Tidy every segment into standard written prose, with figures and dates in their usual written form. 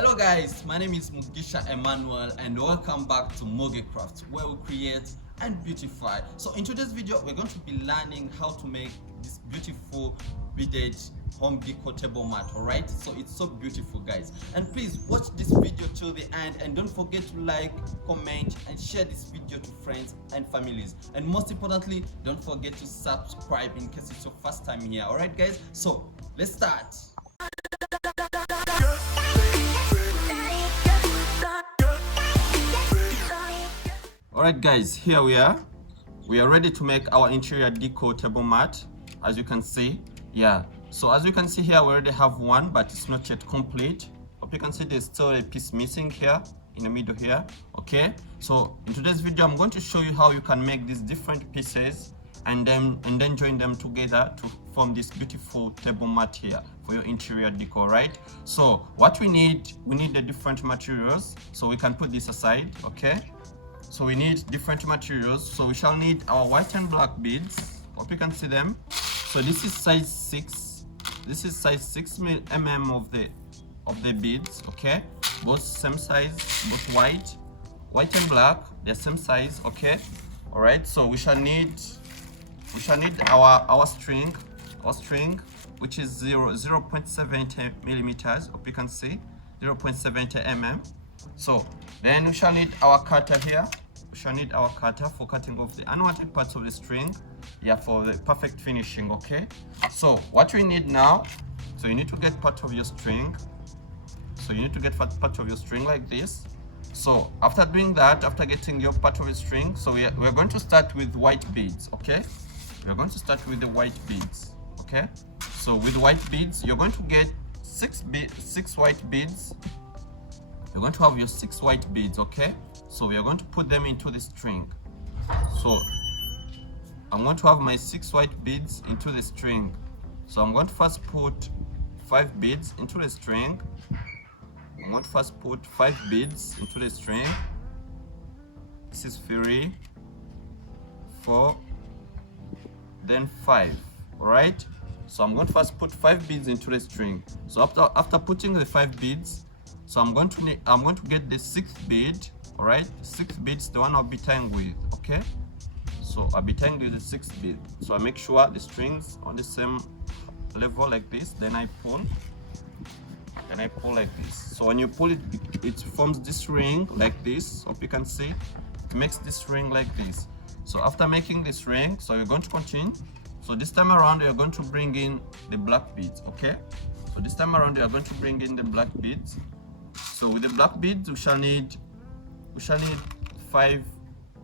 Hello guys, my name is Mugisha Emmanuel and welcome back to Moge Craft, where we create and beautify. So in today's video we're going to be learning how to make this beautiful beaded home decor table mat. Alright, so it's so beautiful guys, and please watch this video till the end and don't forget to like, comment and share this video to friends and families, and most importantly don't forget to subscribe in case it's your first time here. Alright guys, so let's start. Alright guys, here we are ready to make our interior decor table mat. As you can see, so as you can see here, we already have one, but it's not yet complete. Hope you can see there's still a piece missing here in the middle here. Okay, so in today's video I'm going to show you how you can make these different pieces and then join them together to form this beautiful table mat here for your interior decor. Right, so what we need the different materials, so we can put this aside. Okay, so we need different materials. So we shall need our white and black beads. Hope you can see them. So this is size 6. This is size 6 mm of the beads. Okay, both same size, both white and black, they're same size. Okay, all right. So we shall need our string, which is 0.70 millimeters. Hope you can see 0.70 mm. So then we shall need our cutter here. We shall need our cutter for cutting off the unwanted parts of the string, for the perfect finishing. Okay, so what we need now, so you need to get part of your string. So you need to get part of your string like this. So after doing that, after getting your part of the string, so we're going to start with white beads. Okay, we're going to start with the white beads. Okay, so with white beads you're going to get 6 white beads. You're going to have your 6 white beads. Okay, so we are going to put them into the string. So I'm going to have my 6 white beads into the string. So I'm going to first put 5 beads into the string. I'm going to first put 5 beads into the string. This is 3, 4, then 5. All right, so I'm going to first put 5 beads into the string. So after putting the 5 beads, so I'm going to get the 6th bead. All right, 6th bead is the one I'll be tying with. Okay, so I'll be tying with the 6th bead. So I make sure the strings on the same level like this. Then I pull like this. So when you pull it, it forms this ring like this. Hope you can see. It makes this ring like this. So after making this ring, so you're going to continue. So this time around you're going to bring in the black beads. Okay, so this time around you're going to bring in the black beads. So with the black beads we shall need 5.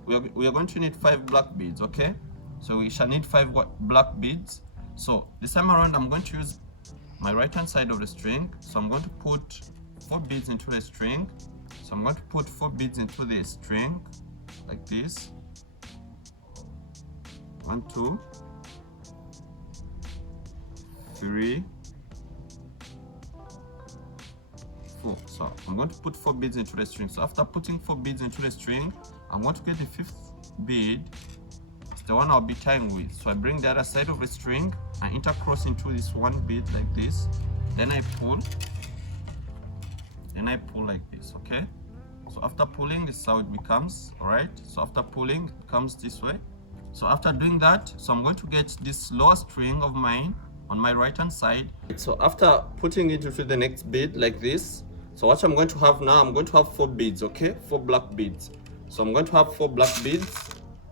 We are going to need 5 black beads. Okay, so we shall need 5 black beads. So this time around I'm going to use my right hand side of the string. So I'm going to put 4 beads into the string. So I'm going to put 4 beads into the string like this. 1, 2, 3, 4. So I'm going to put 4 beads into the string. So after putting 4 beads into the string, I'm going to get the 5th bead. It's the one I'll be tying with. So I bring the other side of the string, I intercross into this one bead like this. Then I pull like this. Okay, so after pulling, this is how it becomes. All right, so after pulling it comes this way. So after doing that, so I'm going to get this lower string of mine on my right hand side. So after putting it into the next bead like this, so what I'm going to have now, I'm going to have 4 beads. Okay, 4 black beads. So I'm going to have 4 black beads.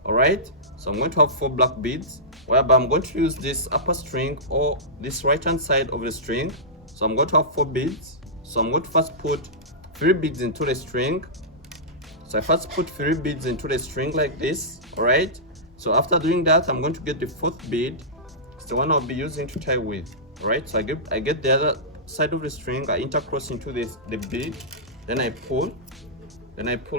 All right, so I'm going to have 4 black beads, whereby I'm going to use this upper string or this right hand side of the string. So I'm going to have 4 beads. So I'm going to first put 3 beads into the string. So I first put 3 beads into the string like this. All right, so after doing that, I'm going to get the 4th bead. It's the one I'll be using to tie with. All right, so I get the other side of the string, I intercross into the bead, then I pull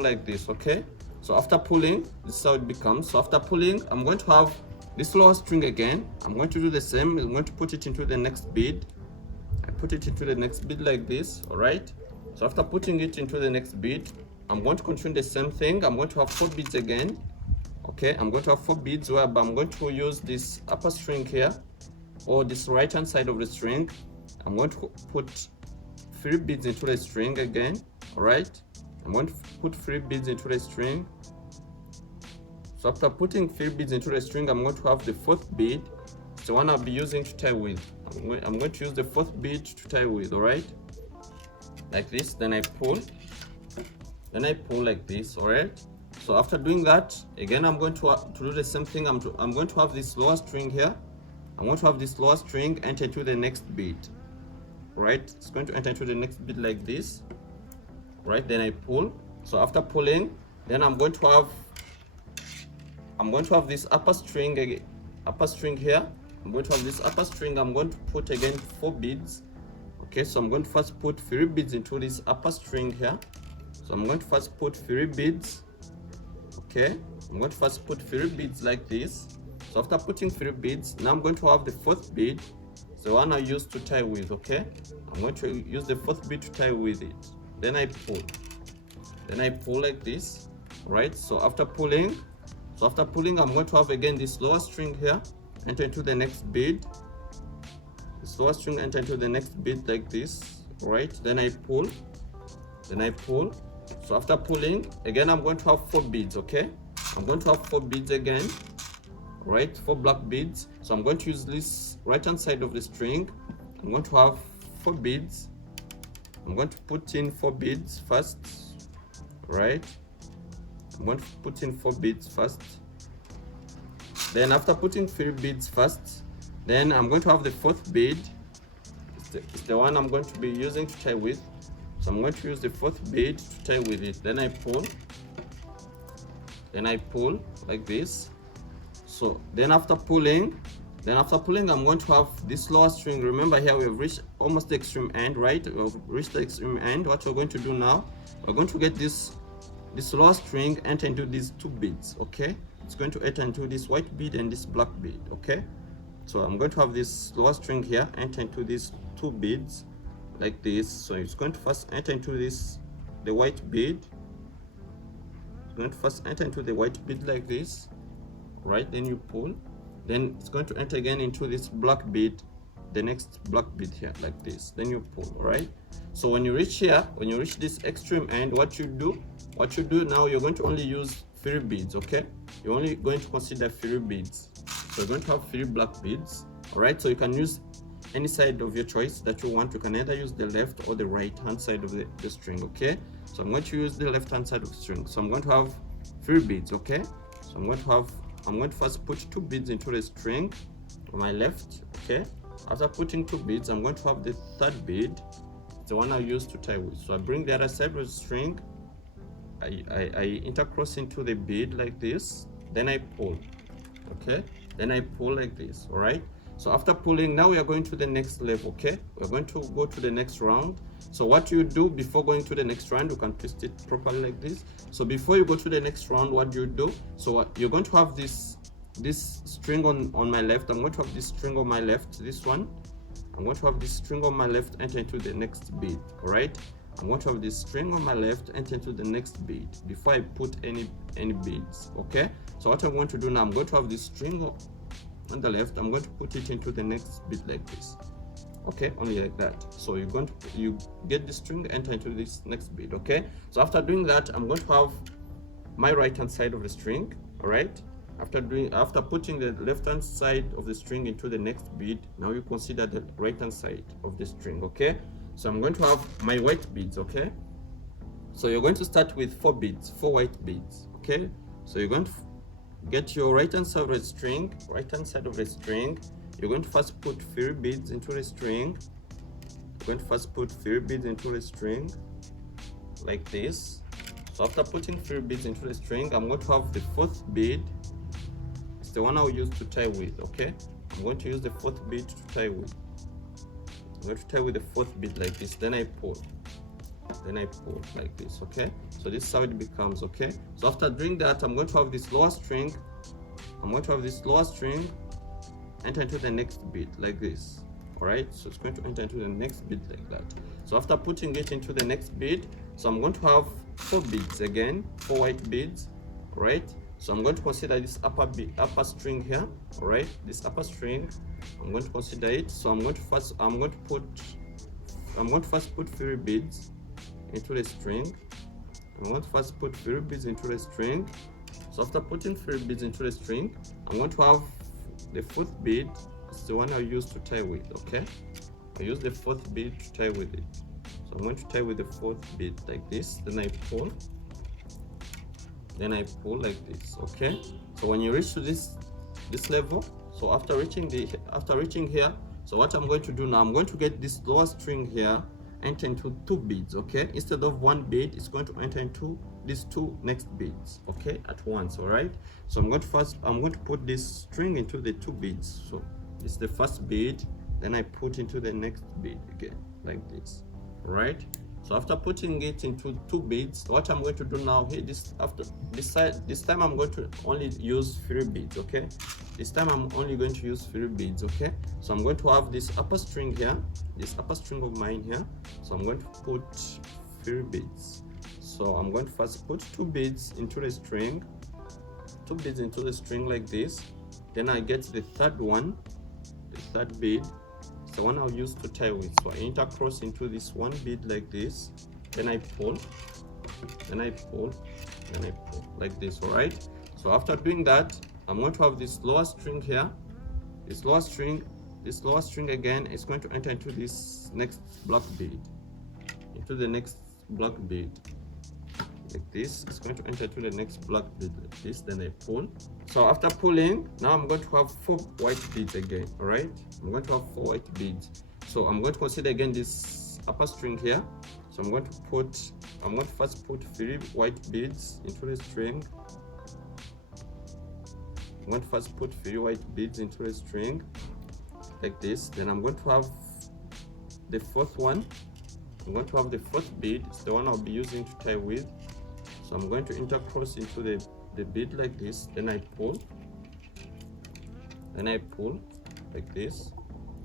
like this. Okay, so after pulling, this is how it becomes. So after pulling, I'm going to have this lower string again. I'm going to do the same. I'm going to put it into the next bead. I put it into the next bead like this. All right, so after putting it into the next bead, I'm going to continue the same thing. I'm going to have 4 beads again. Okay, I'm going to have 4 beads, whereby I'm going to use this upper string here or this right hand side of the string. I'm going to put 3 beads into the string again. All right, I'm going to put 3 beads into the string. So after putting 3 beads into the string, I'm going to have the 4th bead. It's the one I'll be using to tie with. I'm going to use the 4th bead to tie with. All right, like this. Then I pull like this. All right. So after doing that, again, I'm going to do the same thing. I'm going to have this lower string here. I'm going to have this lower string enter into the next bead. Right, it's going to enter into the next bead like this. Right, then I pull. So after pulling, then I'm going to have this upper string here. I'm going to have this upper string. I'm going to put again 4 beads. Okay, so I'm going to first put 3 beads into this upper string here. So I'm going to first put 3 beads. Okay, I'm going to first put 3 beads like this. So after putting 3 beads, now I'm going to have the 4th bead, the one I used to tie with. Okay, I'm going to use the 4th bead to tie with it. Then I pull like this. Right, so after pulling, I'm going to have again this lower string here enter into the next bead. This lower string enter into the next bead like this. Right, then I pull. So after pulling, again, I'm going to have 4 beads. Okay, I'm going to have 4 beads again. Right, 4 black beads. So I'm going to use this right hand side of the string. I'm going to have 4 beads. I'm going to put in 4 beads first. Right, I'm going to put in 4 beads first. Then after putting 3 beads first, then I'm going to have the 4th bead. It's the one I'm going to be using to tie with. So I'm going to use the 4th bead to tie with it. Then I pull like this. So then after pulling, I'm going to have this lower string. Remember here we have reached almost the extreme end, right? We've reached the extreme end. What we're going to do now, we're going to get this lower string enter into these 2 beads. Okay, it's going to enter into this white bead and this black bead. Okay, so I'm going to have this lower string here enter into these 2 beads like this. So it's going to first enter into the white bead. It's going to first enter into the white bead like this. Right, then you pull, then it's going to enter again into this black bead, the next black bead here like this. Then you pull. All right, so when you reach here, when you reach this extreme end, what you do now, you're going to only use 3 beads. Okay, you're only going to consider 3 beads. So you're going to have 3 black beads. All right, so you can use any side of your choice that you want. You can either use the left or the right hand side of the string. Okay, so I'm going to use the left hand side of the string. So I'm going to have 3 beads. Okay, so I'm going to first put 2 beads into the string on my left. Okay, after putting 2 beads, I'm going to have the 3rd bead, the one I used to tie with. So I bring the other side of the string, I intercross into the bead like this, then I pull. Okay, then I pull like this. All right, so after pulling, now we are going to the next level. Okay, we're going to go to the next round. So what you do before going to the next round, you can twist it properly like this. So before you go to the next round, what do you do? So you're going to have this string on my left. I'm going to have this string on my left, this one. I'm going to have this string on my left enter into the next bead. All right, I'm going to have this string on my left enter into the next bead before I put any beads. Okay, so what I'm going to do now, I'm going to have this string on the left. I'm going to put it into the next bead like this. Okay, only like that. So you get the string enter into this next bead. Okay, so after doing that, I'm going to have my right hand side of the string. All right, after putting the left hand side of the string into the next bead, now you consider the right hand side of the string. Okay, so I'm going to have my white beads. Okay, so you're going to start with 4 beads, 4 white beads. Okay, so you're going to get your right hand side of the string, you're going to first put 3 beads into the string. You're going to first put 3 beads into the string like this. So after putting 3 beads into the string, I'm going to have the 4th bead. It's the one I'll use to tie with. Okay, I'm going to use the 4th bead to tie with. I'm going to tie with the 4th bead like this. Then I pull like this. Okay, so this is how it becomes. Okay, so after doing that, I'm going to have this lower string. Enter into the next bead like this. All right, so it's going to enter into the next bead like that. So after putting it into the next bead, so I'm going to have 4 beads again, 4 white beads. All right, so I'm going to consider this upper string here. All right, this upper string, I'm going to consider it. So I'm going to put going to first put 3 beads into the string. I'm going to first put 3 beads into the string. So after putting 3 beads into the string, I'm going to have the 4th bead. It's the one I use to tie with. Okay, I use the 4th bead to tie with it. So I'm going to tie with the 4th bead like this. Then I pull. Then I pull like this. Okay. So when you reach to this level, so after reaching here, so what I'm going to do now, I'm going to get this lower string here, enter into 2 beads. Okay, instead of 1 bead, it's going to enter into these 2 next beads. Okay, at once. All right. So I'm going to put this string into the 2 beads. So it's the first bead, then I put into the next bead again like this. All right. So after putting it into 2 beads, what I'm going to do now here, this time I'm going to only use 3 beads. Okay, this time I'm only going to use 3 beads. Okay, so I'm going to have this upper string here, this upper string of mine here. So I'm going to put 3 beads. So I'm going to first put 2 beads into the string, 2 beads into the string like this. Then I get the 3rd one, the 3rd bead. The one I'll use to tie with. So I intercross into this 1 bead like this, then I pull, then I pull, then I pull like this. All right. So after doing that, I'm going to have this lower string here, this lower string again is going to enter into this next black bead, into the next black bead like this. It's going to enter to the next black bead like this. Then I pull. So after pulling, now I'm going to have 4 white beads again. All right, I'm going to have 4 white beads. So I'm going to consider again this upper string here. So I'm going to first put 3 white beads into the string. I'm going to first put 3 white beads into the string like this. Then I'm going to have the 4th one. I'm going to have the 4th bead. It's the one I'll be using to tie with. So I'm going to intercross into the bead like this. Then I pull. Then I pull like this.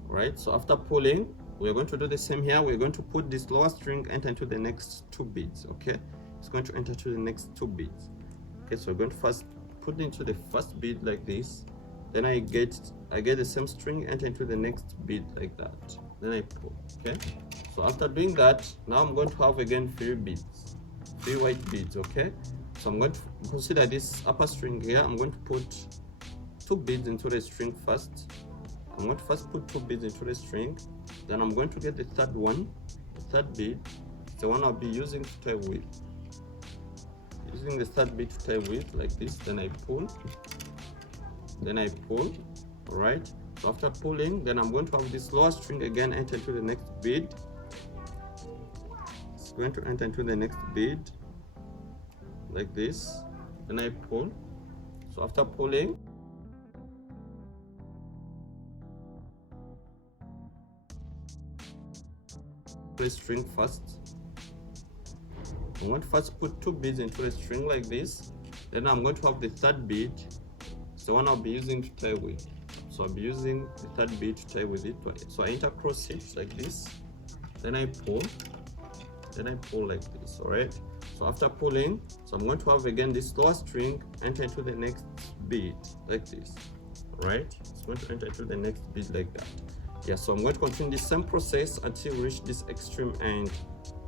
Right. So after pulling, we're going to do the same here. We're going to put this lower string enter into the next 2 beads. Okay. It's going to enter to the next 2 beads. Okay. So we're going to first put into the first bead like this. Then I get the same string, enter into the next bead like that. Then I pull. Okay. So after doing that, now I'm going to have again 3 beads, 3 white beads. Okay. So I'm going to consider this upper string here. I'm going to put 2 beads into the string first. I'm going to first put 2 beads into the string. Then I'm going to get the 3rd one, the 3rd bead, the one I'll be using to tie with. Using the 3rd bead to tie with like this. Then I pull. Then I pull. All right. So after pulling, then I'm going to have this lower string again enter into the next bead. It's going to enter into the next bead like this. Then I pull. So after pulling, the string first. I'm going to first put 2 beads into the string like this. Then I'm going to have the 3rd bead. It's the one I'll be using to tie with. So I'll be using the 3rd bead to tie with it. So I intercross it like this. Then I pull. Then I pull like this. All right. So after pulling, so I'm going to have again this lower string enter into the next bead like this. All right. It's going to enter into the next bead like that. Yeah. So I'm going to continue the same process until we reach this extreme end.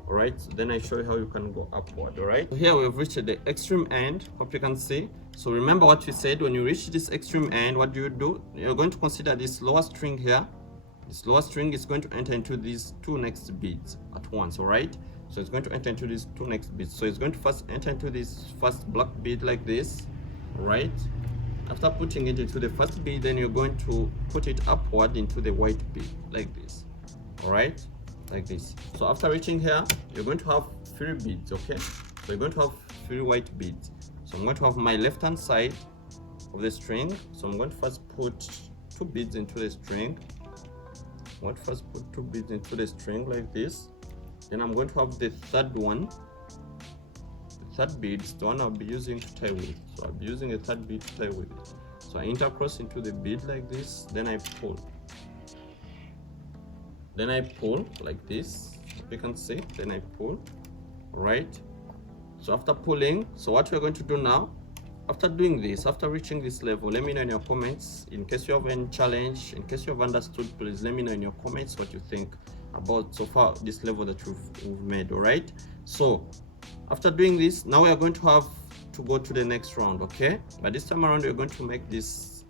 All right. So then I show you how you can go upward. All right. So here we've reached the extreme end. Hope you can see. So remember what we said, when you reach this extreme end, what do? You're going to consider this lower string here. This lower string is going to enter into these 2 next beads at once. All right. So it's going to enter into these 2 next beads. So it's going to first enter into this first black bead like this. All right. After putting it into the first bead, then you're going to put it upward into the white bead like this. All right. Like this. So after reaching here, you're going to have 3 beads. Okay. So you're going to have 3 white beads. So I'm going to have my left hand side of the string. So I'm going to first put 2 beads into the string. I'm going to first put 2 beads into the string like this. Then I'm going to have the 3rd one. The 3rd bead is the one I'll be using to tie with. So I'll be using a 3rd bead to tie with it. So I intercross into the bead like this. Then I pull. Then I pull like this. You can see. Then I pull. All right. So after pulling, so what we're going to do now, after doing this, after reaching this level, let me know in your comments. In case you have any challenge, in case you have understood, please let me know in your comments what you think. about so far this level that we've made. All right, so after doing this, now we are going to have to go to the next round. Okay, but this time around we're going to make this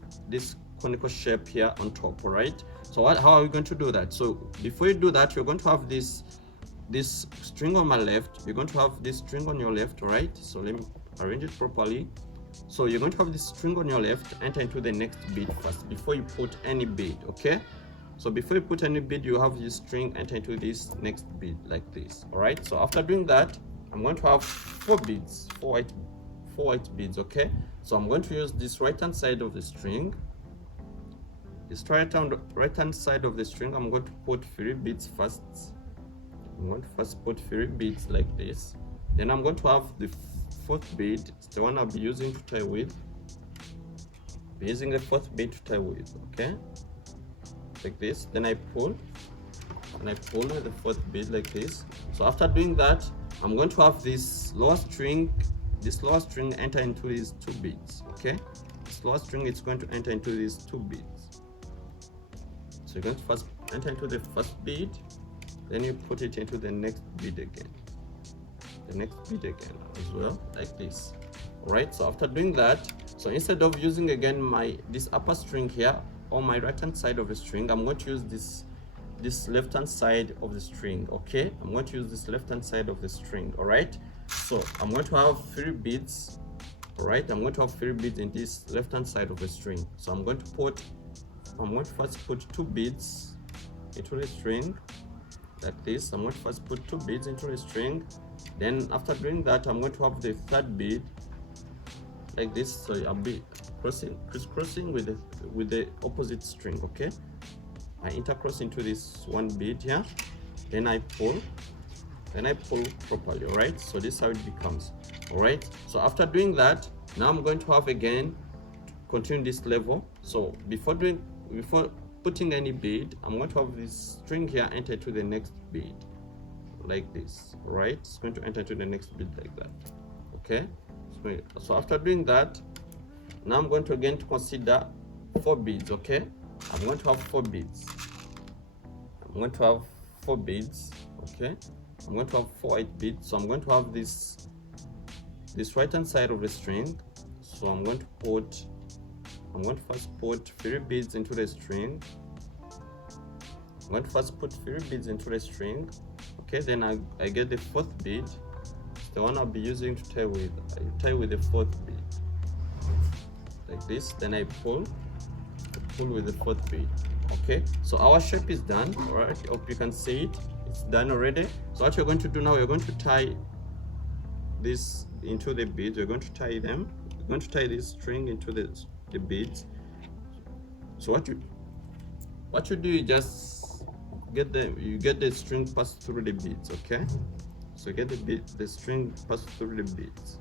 conical shape here on top. All right, so how are we going to do that? So before you do that, you're going to have this string on my left, you're going to have this string on your left. All right, so let me arrange it properly. So you're going to have this string on your left, enter into the next bead first before you put any bead. Okay, so before you put any bead, you have this string, enter into this next bead like this. All right, so after doing that, I'm going to have four white beads. Okay, so I'm going to use this right hand side of the string. This right hand side of the string, I'm going to put 3 beads first. I'm going to first put 3 beads like this. Then I'm going to have the 4th bead. It's the one I'll be using to tie with. Be using the 4th bead to tie with. Okay, like this. Then I pull, and I pull with the 4th bead like this. So after doing that, I'm going to have this lower string enter into these 2 beads. Okay, this lower string is going to enter into these 2 beads. So you're going to first enter into the first bead, then you put it into the next bead again, as well, like this. All right, so after doing that, so instead of using again this upper string here on my right hand side of the string, I'm going to use this left hand side of the string. Okay, I'm going to use this left hand side of the string. All right, so I'm going to have 3 beads. All right, I'm going to have 3 beads in this left hand side of the string. So I'm going to first put 2 beads into the string like this. I'm going to first put 2 beads into the string. Then after doing that, I'm going to have the 3rd bead like this. So I'll be crisscrossing with the opposite string. Okay, I intercross into this 1 bead here, then I pull properly. All right, so this is how it becomes. All right, so after doing that, now I'm going to have again continue this level. So before putting any bead, I'm going to have this string here enter to the next bead like this. Right, it's going to enter to the next bead like that. Okay, so after doing that, now I'm going to again to consider 4 beads. Okay, I'm going to have 4 beads. Okay, I'm going to have 4 white beads. So I'm going to have this right hand side of the string. So I'm going to first put 3 beads into the string. Okay, then I get the 4th bead, the one I'll be using to tie with. I tie with the 4th bead like this. Then I pull with the 4th bead. Okay, so our shape is done. All right, hope you can see it. It's done already. So what you're going to do now, you're going to tie this into the beads. You're going to tie them. You're going to tie this string into the beads. So what you do, you just get the string passed through the beads. Okay, so get the string passed through the beads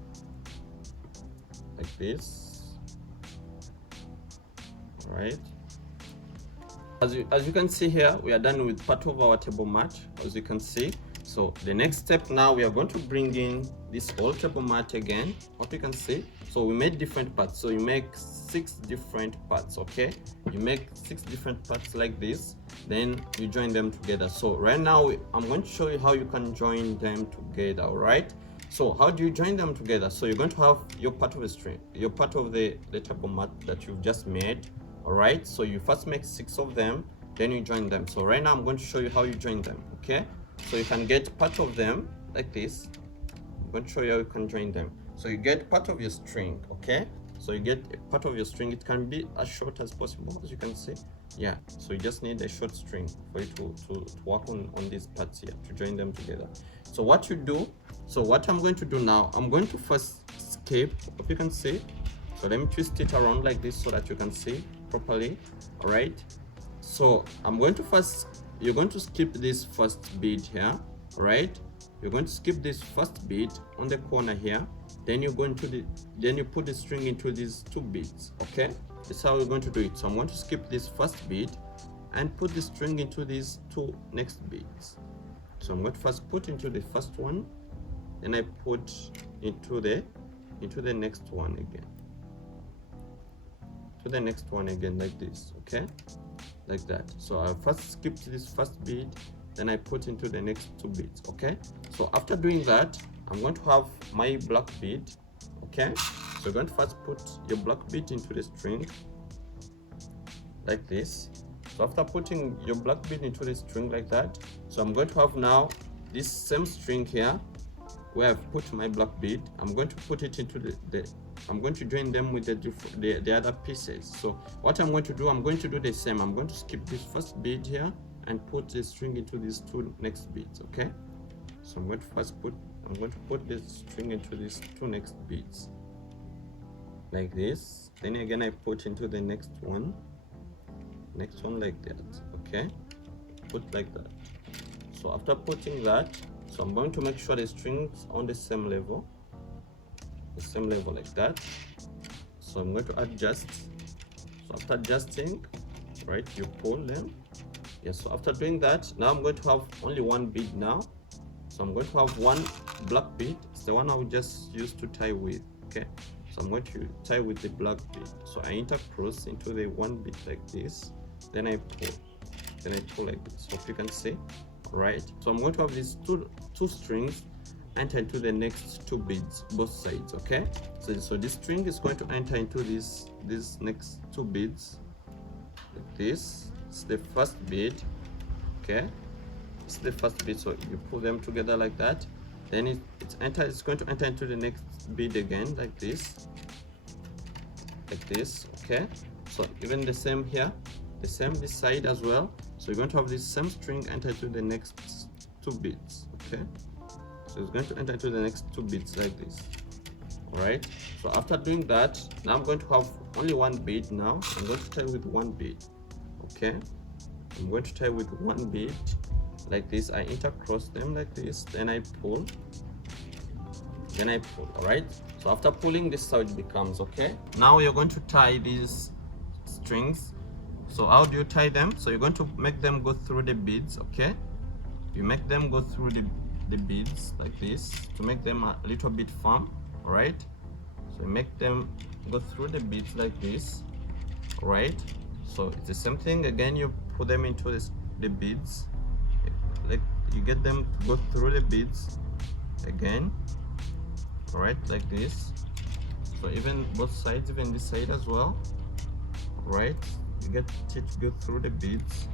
like this. All right, as you can see here, we are done with part of our table mat, as you can see. So the next step now, we are going to bring in this whole table mat again. What you can see, so we made different parts. So you make 6 different parts. Okay, you make 6 different parts like this, then you join them together. So right now I'm going to show you how you can join them together. All right, so how do you join them together? So you're going to have your part of the string, your part of the table mat that you've just made. All right, so you first make 6 of them, then you join them. So right now I'm going to show you how you join them. Okay, so you can get part of them like this. I'm going to show you how you can join them. So you get part of your string. Okay, so you get a part of your string. It can be as short as possible, as you can see. Yeah, so you just need a short string for you to work on these parts here, to join them together. So what you do, so what I'm going to do now, I'm going to first skip, if you can see. So let me twist it around like this so that you can see properly. All right, so I'm going to you're going to skip this first bead here. All right, you're going to skip this first bead on the corner here. Then you go into then you put the string into these 2 beads. Okay, this is how we're going to do it. So I'm going to skip this first bead and put the string into these 2 next beads. So I'm going to first put into the first one, then I put into the next one again, like this. Okay, like that. So I first skipped this first bead, then I put into the next 2 beads. Okay, so after doing that, I'm going to have my black bead. Okay, so you're going to first put your black bead into the string like this. So after putting your black bead into the string like that, so I'm going to have now this same string here where I've put my black bead. I'm going to put it into I'm going to join them with the other pieces. So what I'm going to do, I'm going to do the same. I'm going to skip this first bead here and put the string into these 2 next beads. Okay, so I'm going to put this string into these 2 next beads like this. Then again I put into the next one like that. Okay, put like that. So after putting that, so I'm going to make sure the strings on the same level like that. So I'm going to adjust. So after adjusting, right, you pull them. Yes, so after doing that, now I'm going to have only 1 bead now. So I'm going to have 1 black bead. It's the one I will just use to tie with. Okay, so I'm going to tie with the black bead. So I intercross into the 1 bead like this, then I pull like this. Hope you can see. Right, so I'm going to have these two strings enter into the next 2 beads, both sides. Okay, so this string is going to enter into these next 2 beads like this. It's the first bead. Okay, it's the first bead, so you pull them together like that. Then it's going to enter into the next bead again like this. Okay, so even the same here, the same this side as well. So you're going to have this same string enter to the next 2 beads. Okay, so it's going to enter to the next 2 beads like this. All right, so after doing that, now I'm going to have only 1 bead. Now I'm going to tie with 1 bead. Okay, I'm going to tie with 1 bead like this. I intercross them like this, then I pull. All right, so after pulling, this is how it becomes. Okay, now you're going to tie these strings. So how do you tie them? So you're going to make them go through the beads. Okay, you make them go through the beads like this to make them a little bit firm. All right, so you make them go through the beads like this. All right, so it's the same thing again. You put them into the beads, like you get them to go through the beads again. All right, like this. So even both sides, even this side as well. All right, you get it to go through the beads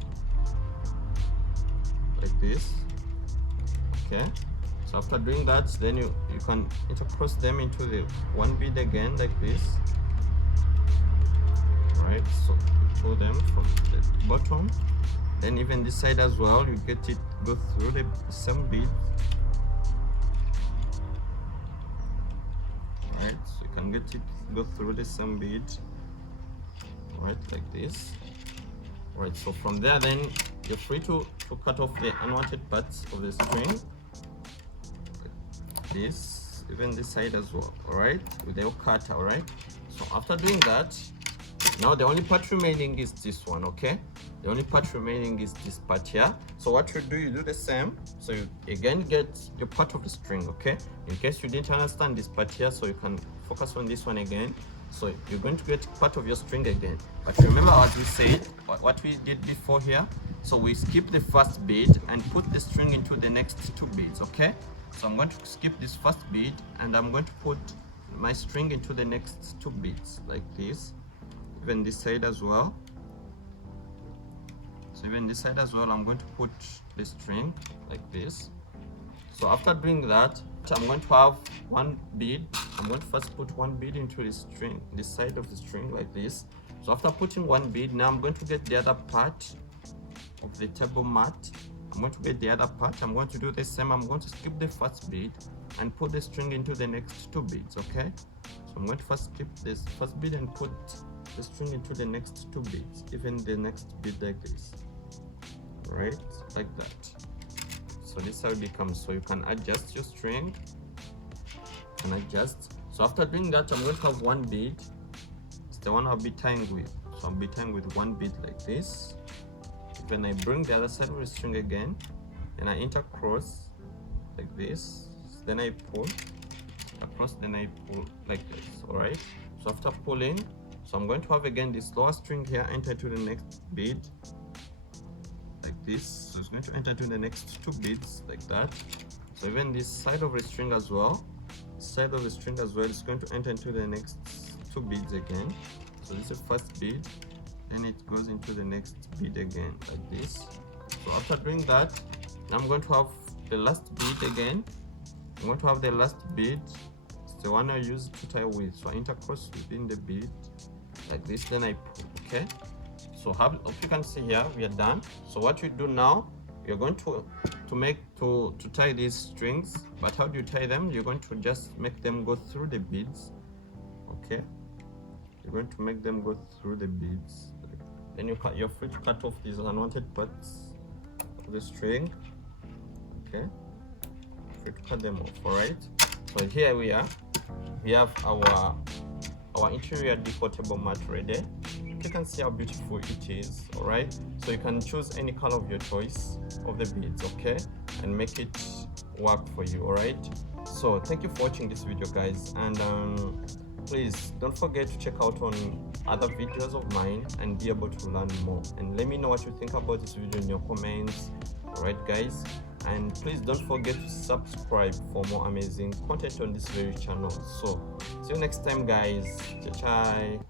like this. Okay, so after doing that, then you can intercross them into the 1 bead again like this. Right, so you pull them from the bottom, then even this side as well, you get it go through the same bead. Right, so you can get it go through the same bead. Right, like this. Right, so from there, then you're free to cut off the unwanted parts of the string. This, even this side as well. All right, with the cutter. All right, so after doing that, now the only part remaining is this one. Okay, the only part remaining is this part here. So what you do the same. So you again get your part of the string. Okay, in case you didn't understand this part here, so you can focus on this one again. So you're going to get part of your string again, but remember what we said, what we did before here. So we skip the first bead and put the string into the next 2 beads. Okay, so I'm going to skip this first bead and I'm going to put my string into the next 2 beads like this. Even this side as well. So even this side as well, I'm going to put the string like this. So after doing that, I'm going to have 1 bead. I'm going to first put 1 bead into the string, this side of the string like this. So after putting 1 bead, now I'm going to get the other part of the table mat. I'm going to get the other part. I'm going to do the same. I'm going to skip the first bead and put the string into the next 2 beads. Okay, so I'm going to first skip this first bead and put the string into the next 2 beads, even the next bead like this. Right, like that. So this is how it becomes. So you can adjust your string and adjust. So after doing that, I'm going to have 1 bead. It's the one I'll be tying with. So I'll be tying with 1 bead like this. When I bring the other side of the string again, and I intercross like this, then I pull across, then I pull like this. All right, so after pulling, so I'm going to have again this lower string here enter to the next bead like this. So it's going to enter into the next 2 beads like that. So even this side of the string as well, is going to enter into the next 2 beads again. So this is the first bead, then it goes into the next bead again like this. So after doing that, now I'm going to have the last bead again. I'm going to have the last bead, it's the one I use to tie with. So I intercross within the bead like this, then I pull. Okay, so if you can see here, we are done. So what you do now, you're going to tie these strings. But how do you tie them? You're going to just make them go through the beads. Okay, you're going to make them go through the beads. Then you're free to cut off these unwanted parts of the string. Okay, free to cut them off. All right, so here we are. We have our interior decor table mat ready. You can see how beautiful it is. All right, so you can choose any color of your choice of the beads, okay, and make it work for you. All right, so thank you for watching this video, guys, and please don't forget to check out on other videos of mine and be able to learn more. And let me know what you think about this video in your comments. All right, guys, and please don't forget to subscribe for more amazing content on this very channel. So see you next time, guys. Ciao.